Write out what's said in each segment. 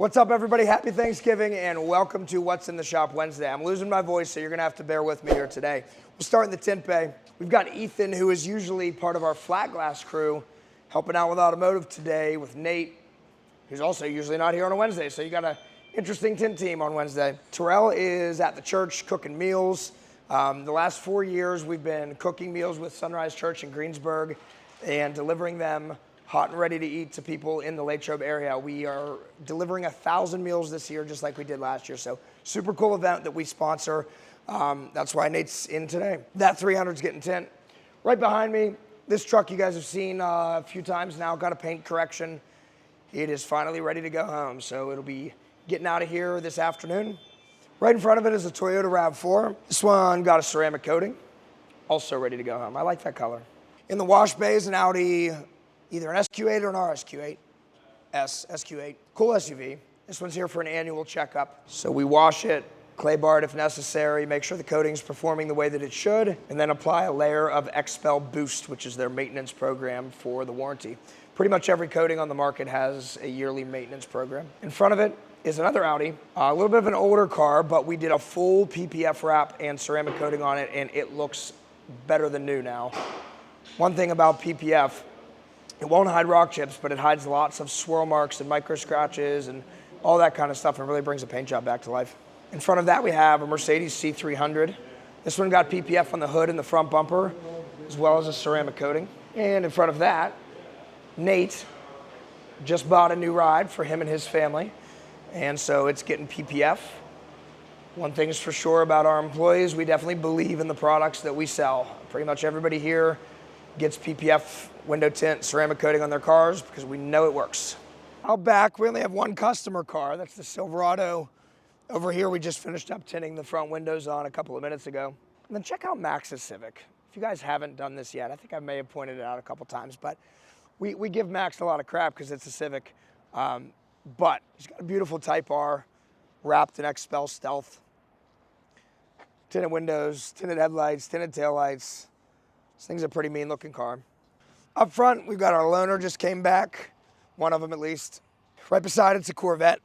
What's up, everybody? Happy Thanksgiving and welcome to What's in the Shop Wednesday. I'm losing my voice, so you're gonna have to bear with me here today. We'll start in the tint bay. We've got Ethan, who is usually part of our flat glass crew, helping out with Automotive today with Nate, who's also usually not here on a Wednesday, so you got an interesting tint team on Wednesday. Terrell is at the church cooking meals. The last 4 years, we've been cooking meals with Sunrise Church in Greensburg and delivering them hot and ready to eat to people in the LATROBE area. We are delivering 1,000 meals this year, just like we did last year. So super cool event that we sponsor. That's why Nate's in today. That 300's getting tint. Right behind me, this truck you guys have seen a few times now, got a paint correction. It is finally ready to go home. So it'll be getting out of here this afternoon. Right in front of it is a Toyota RAV4. This one got a ceramic coating, also ready to go home. I like that color. In the wash bay is an Audi, either an SQ8 or an RSQ8. SQ8, cool SUV. This one's here for an annual checkup. So we wash it, clay bar it if necessary, make sure the coating's performing the way that it should, and then apply a layer of Expel Boost, which is their maintenance program for the warranty. Pretty much every coating on the market has a yearly maintenance program. In front of it is another Audi, a little bit of an older car, but we did a full PPF wrap and ceramic coating on it, and it looks better than new now. One thing about PPF, it won't hide rock chips, but it hides lots of swirl marks and micro scratches and all that kind of stuff, and really brings the paint job back to life. In front of that, we have a Mercedes C300. This one got PPF on the hood and the front bumper, as well as a ceramic coating. And in front of that, Nate just bought a new ride for him and his family, and so it's getting PPF. One thing is for sure about our employees, we definitely believe in the products that we sell. Pretty much everybody here gets PPF window tint, ceramic coating on their cars because we know it works. Out back, we only have one customer car. That's the Silverado. Over here, we just finished up tinting the front windows on a couple of minutes ago. And then check out Max's Civic. If you guys haven't done this yet, I think I may have pointed it out a couple times, but we give Max a lot of crap because it's a Civic. But he's got a beautiful Type R, wrapped in Expel Stealth. Tinted windows, tinted headlights, tinted taillights. This thing's a pretty mean looking car. Up front, we've got our loaner just came back, one of them at least. Right beside it's a Corvette.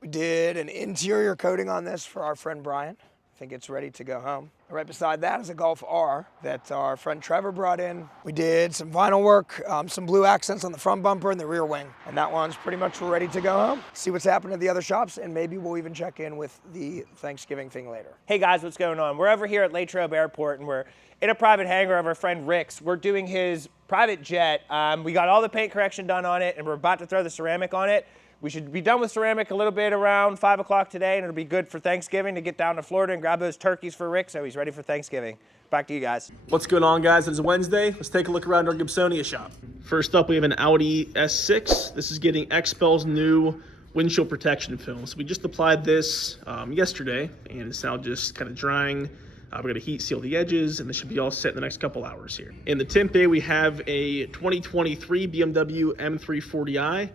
We did an interior coating on this for our friend Brian. I think it's ready to go home. Right beside that is a Golf R that our friend Trevor brought in. We did some vinyl work, some blue accents on the front bumper and the rear wing. And that one's pretty much ready to go home. See what's happening at the other shops, and maybe we'll even check in with the Thanksgiving thing later. Hey guys, what's going on? We're over here at LATROBE Airport, and we're in a private hangar of our friend Rick's. We're doing his private jet. We got all the paint correction done on it, and we're about to throw the ceramic on it. We should be done with ceramic a little bit around 5 o'clock today, and it'll be good for Thanksgiving to get down to Florida and grab those turkeys for Rick so he's ready for Thanksgiving. Back to you guys. What's going on, guys? It's Wednesday. Let's take a look around our Gibsonia shop. First up, we have an Audi S6. This is getting Expel's new windshield protection film. So we just applied this yesterday, and it's now just kind of drying. We're going to heat seal the edges, and this should be all set in the next couple hours here. In the tint bay, we have a 2023 BMW M340i.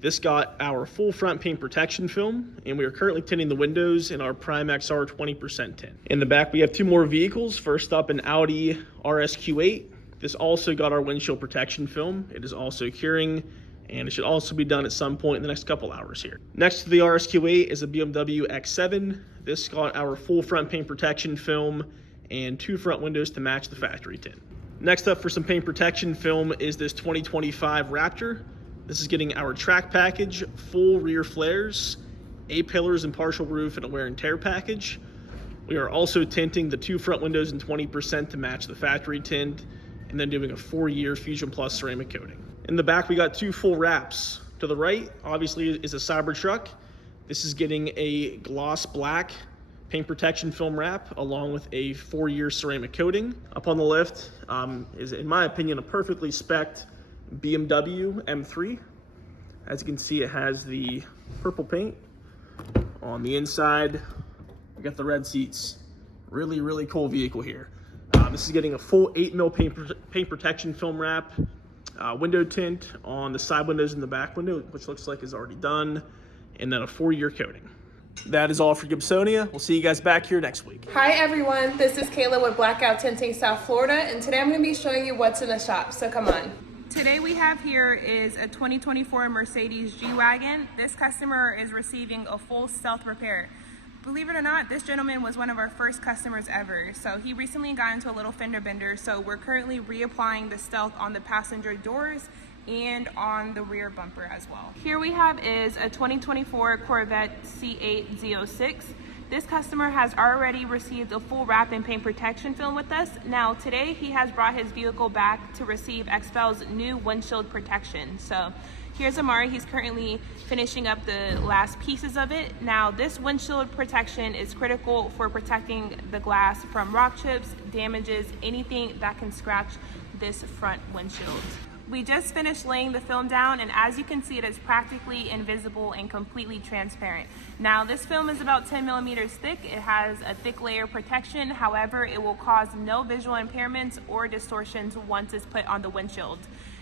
This got our full front paint protection film, and we are currently tinting the windows in our Prime XR 20% tint. In the back, we have two more vehicles. First up, an Audi RSQ8. This also got our windshield protection film. It is also curing, and it should also be done at some point in the next couple hours here. Next to the RSQ8 is a BMW X7. This got our full front paint protection film and two front windows to match the factory tint. Next up for some paint protection film is this 2025 Raptor. This is getting our track package, full rear flares, A-pillars and partial roof, and a wear and tear package. We are also tinting the two front windows in 20% to match the factory tint, and then doing a 4-year Fusion Plus ceramic coating. In the back, we got two full wraps. To the right, obviously, is a Cybertruck. This is getting a gloss black paint protection film wrap along with a 4-year ceramic coating. Up on the left is, in my opinion, a perfectly spec'd BMW M3. As you can see, it has the purple paint on the inside. We got the red seats. Really, really cool vehicle here. This is getting a full 8mm paint protection film wrap, window tint on the side windows and the back window, which looks like is already done, and then a 4-year coating. That is all for Gibsonia. We'll see you guys back here next week. Hi everyone, this is Kayla with Blackout Tinting South Florida, and today I'm going to be showing you what's in the shop, so come on. Today we have here is a 2024 Mercedes G-Wagon. This customer is receiving a full stealth repair. Believe it or not, this gentleman was one of our first customers ever. So he recently got into a little fender bender, so we're currently reapplying the stealth on the passenger doors and on the rear bumper as well. Here we have is a 2024 Corvette C8 Z06. This customer has already received a full wrap and paint protection film with us. Now today he has brought his vehicle back to receive XPEL's new windshield protection. So here's Amari, he's currently finishing up the last pieces of it. Now this windshield protection is critical for protecting the glass from rock chips, damages, anything that can scratch this front windshield. We just finished laying the film down, and as you can see, it is practically invisible and completely transparent. Now this film is about 10 millimeters thick. It has a thick layer of protection. However, it will cause no visual impairments or distortions once it's put on the windshield.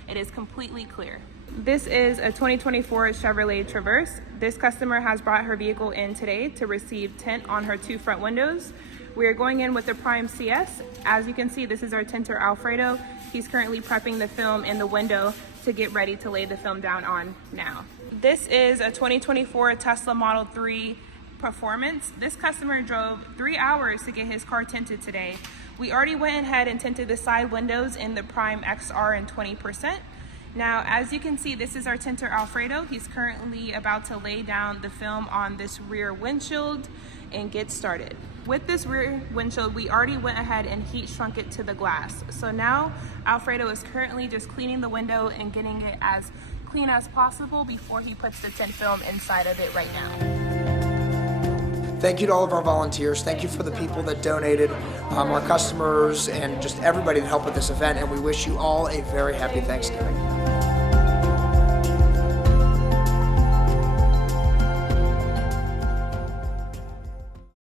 It is completely clear. This is a 2024 Chevrolet Traverse. This customer has brought her vehicle in today to receive tint on her two front windows. We are going in with the Prime CS. As you can see, this is our tinter Alfredo. He's currently prepping the film in the window to get ready to lay the film down on now. This is a 2024 Tesla Model 3 Performance. This customer drove 3 hours to get his car tinted today. We already went ahead and tinted the side windows in the Prime XR in 20%. Now, as you can see, this is our tinter Alfredo. He's currently about to lay down the film on this rear windshield and get started. With this rear windshield, we already went ahead and heat shrunk it to the glass. So now Alfredo is currently just cleaning the window and getting it as clean as possible before he puts the tint film inside of it right now. Thank you to all of our volunteers. Thank you for the people that donated, our customers, and just everybody that helped with this event. And we wish you all a very happy Thanksgiving.